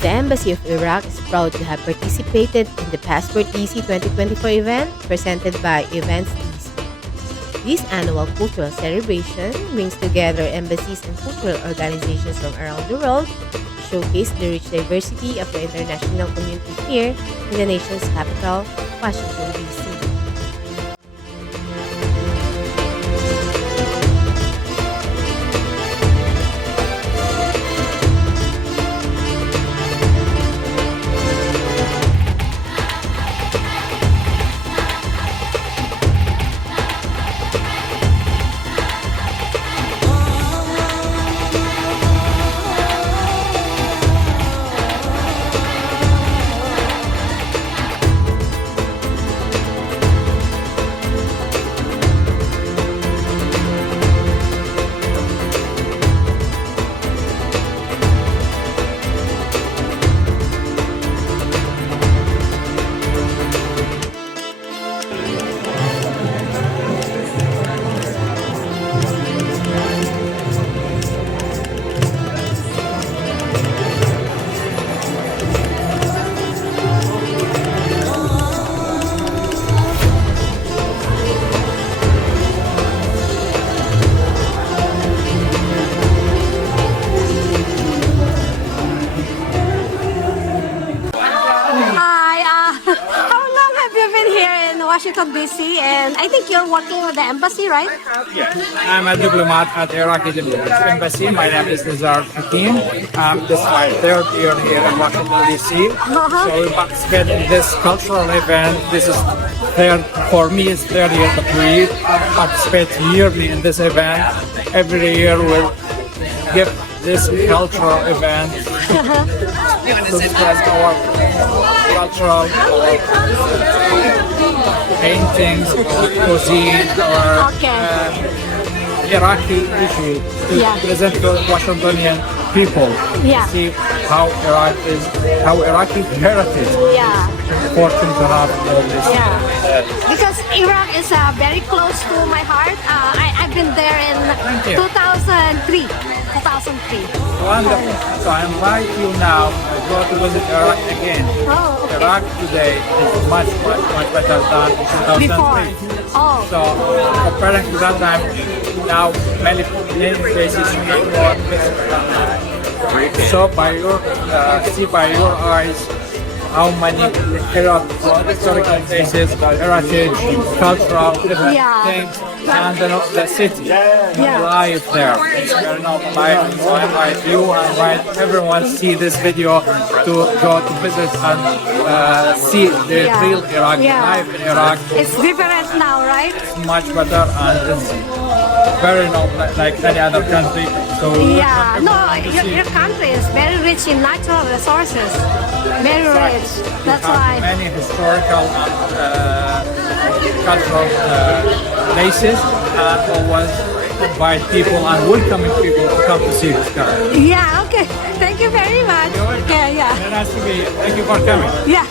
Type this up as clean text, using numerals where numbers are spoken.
The Embassy of Iraq is proud to have participated in the Passport DC 2024 event presented by Events DC. This annual cultural celebration brings together embassies and cultural organizations from around the world to showcase the rich diversity of the international community here in the nation's capital, Washington, D.C. Washington D.C. and I think you're working with the embassy, right? Yeah, I'm a diplomat at the Iraqi embassy. My name is Hakim. This is my third year here in Washington D.C. So we participate in this cultural event. This is third for me. It's third year that we participate yearly in this event. Every year we give this cultural event to express our cultural paintings, cuisine, or Iraqi issue to present to Washingtonian people. See how Iraqi heritage. Fortunate to have all this. Because Iraq is very close to my heart. I've been there in 2003. Wonderful. So I invite you now to go to visit Iraq again. Iraq today is much better than 2003. Before. So comparing to that time, now many places are more visible. So see by your eyes how many historical places, heritage, cultural things, and the city, life there. It's very normal life. So I invite you and invite everyone see this video to go to visit and see the real Iraqi life in Iraq. It's different now, right? It's much better and it's very normal like any other country. So your country is very rich in natural resources. Very rich. That's why many historical cultural places and always invite people and welcoming people to come to see this country. Yeah, okay. Thank you very much. Very nice to meet you. Thank you for coming. Yeah.